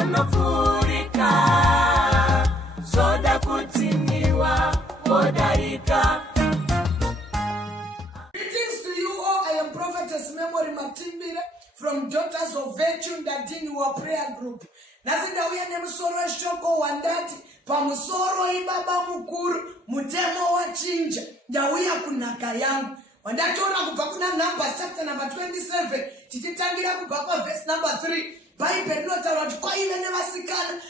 anofurika soda kutiniwa odarika. Greetings to you all. I am Prophetess Memory Matimbire from Daughters of Virtue Ndadini wa prayer group. Nazinda uya nemusoro shoko wandati pamusoro ibaba mukuru mutemo wa chinja ndauya kunaka yangu. Wandatora kubva kuna Numbers chapter number 27 tichitangira kubva kwa verse number 3. Bible rinotaura kuti kwaive nevasikana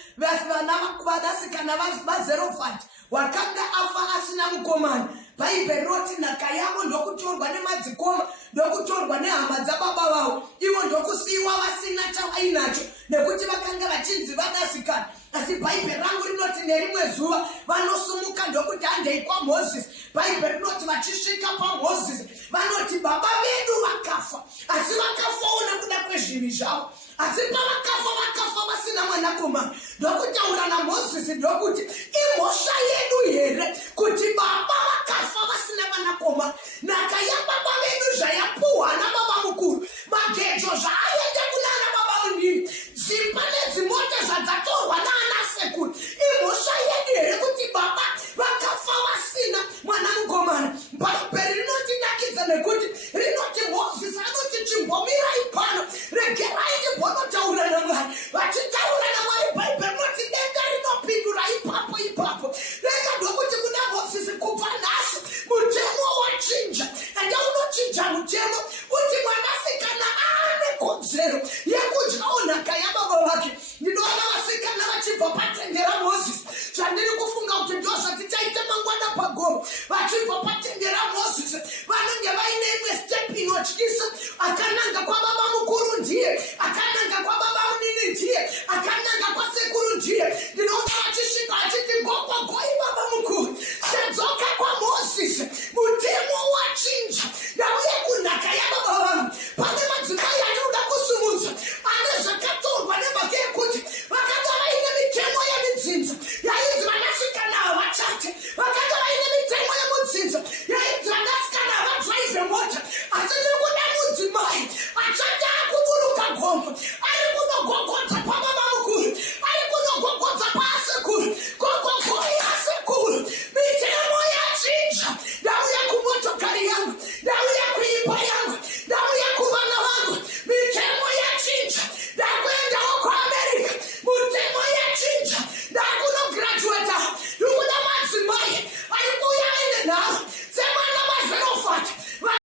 vanasikana vaZerofati wakanga afa asina mukomana. Bible rinoti nhaka yavo ndokutorwa nemadzikoma, ndokutorwa nehama dzababa vavo, ivo ndokusiyiwa vasina chavainacho nekuti vakanga vachinzi vanasikana. Asi Bible rangu rinoti nerimwe zuva vanosumuka ndokuti handei kwaMozisi. Bible rinoti vachisvika paMozisi vanoti baba vedu vakafa, asi vakafawo nekuda kwezvivi zvavo. Asi pavakafa vasina mwanakomana. Ndokutaura naMozisi ndokuti imhosva yedu here kuti baba vakafa vasina mwanakomana.